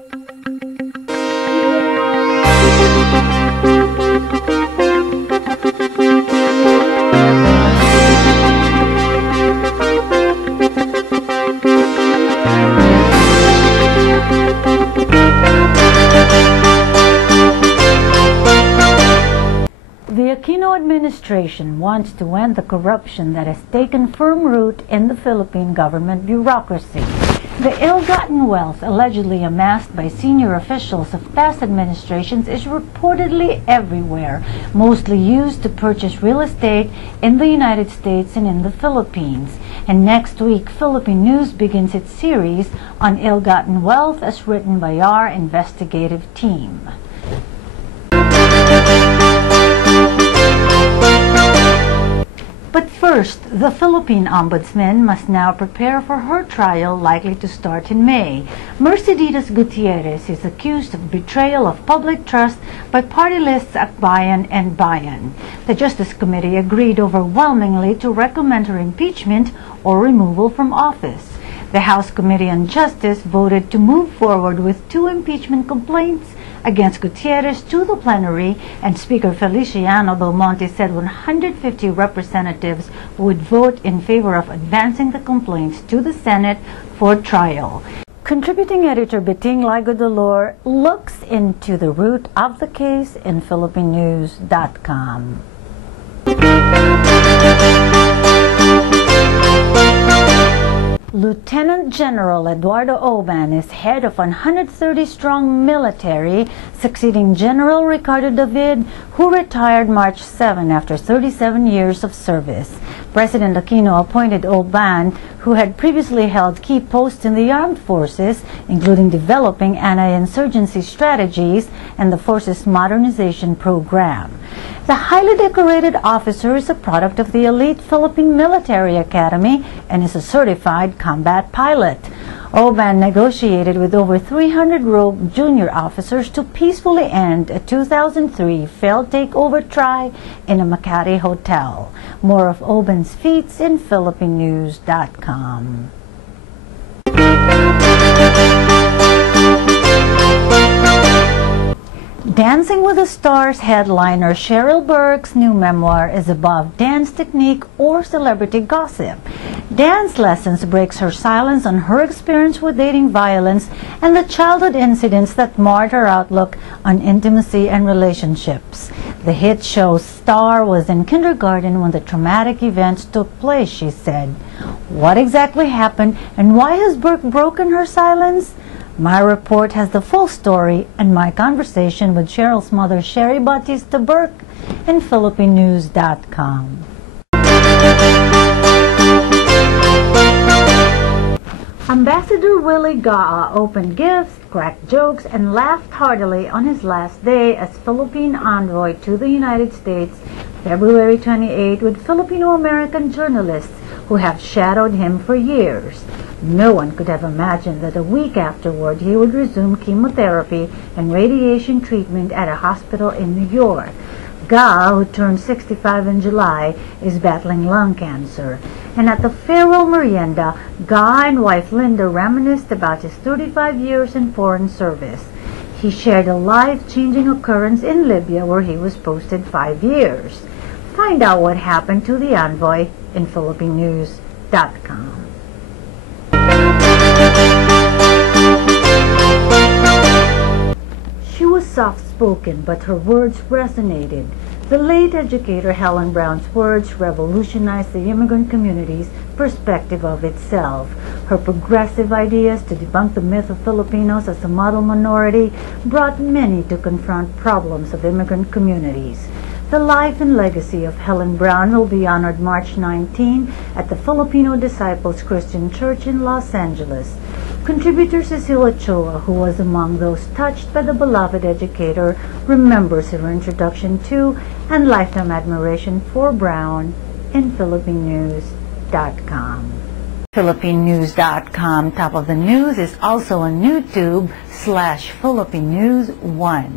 The Aquino administration wants to end the corruption that has taken firm root in the Philippine government bureaucracy. The ill-gotten wealth allegedly amassed by senior officials of past administrations is reportedly everywhere, mostly used to purchase real estate in the United States and in the Philippines. And next week, Philippine News begins its series on ill-gotten wealth as written by our investigative team. But first, the Philippine Ombudsman must now prepare for her trial likely to start in May. Mercedes Gutierrez is accused of betrayal of public trust by party lists Akbayan and Bayan. The Justice Committee agreed overwhelmingly to recommend her impeachment or removal from office. The House Committee on Justice voted to move forward with 2 impeachment complaints against Gutierrez to the plenary, and Speaker Feliciano Belmonte said 150 representatives would vote in favor of advancing the complaints to the Senate for trial. Contributing editor Beting Ligodolor looks into the root of the case in PhilippineNews.com. Lieutenant General Eduardo Oban is head of 130-strong military, succeeding General Ricardo David, who retired March 7 after 37 years of service. President Aquino appointed Oban, who had previously held key posts in the armed forces, including developing anti-insurgency strategies and the force's modernization program. The highly decorated officer is a product of the elite Philippine Military Academy and is a certified combat pilot. Oban negotiated with over 300 rogue junior officers to peacefully end a 2003 failed takeover try in a Makati hotel. More of Oban's feats in PhilippineNews.com. Dancing with the Stars headliner Cheryl Burke's new memoir is above dance technique or celebrity gossip. Dance Lessons breaks her silence on her experience with dating violence and the childhood incidents that marred her outlook on intimacy and relationships. The hit show's star was in kindergarten when the traumatic events took place, she said. What exactly happened and why has Burke broken her silence? My report has the full story and my conversation with Cheryl's mother, Sherry Bautista Burke, in PhilippineNews.com. Ambassador Willie Gaa opened gifts, cracked jokes, and laughed heartily on his last day as Philippine envoy to the United States, February 28, with Filipino-American journalists who have shadowed him for years. No one could have imagined that a week afterward he would resume chemotherapy and radiation treatment at a hospital in New York. Gaa, who turned 65 in July, is battling lung cancer. And at the farewell merienda, Gaa and wife Linda reminisced about his 35 years in foreign service. He shared a life-changing occurrence in Libya where he was posted 5 years. Find out what happened to the envoy in PhilippineNews.com. She was soft-spoken, but her words resonated. The late educator Helen Brown's words revolutionized the immigrant community's perspective of itself. Her progressive ideas to debunk the myth of Filipinos as a model minority brought many to confront problems of immigrant communities. The life and legacy of Helen Brown will be honored March 19 at the Filipino Disciples Christian Church in Los Angeles. Contributor Cecile Ochoa, who was among those touched by the beloved educator, remembers her introduction to and lifetime admiration for Brown in PhilippineNews.com. PhilippineNews.com, Top of the News, is also on YouTube /PhilippineNews1.